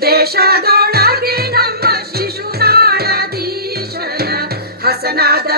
ದೇಶದೊಳಗೆ ನಮ್ಮ ಶಿಶುನಾಳದೀಶನ ಹಸನಾದ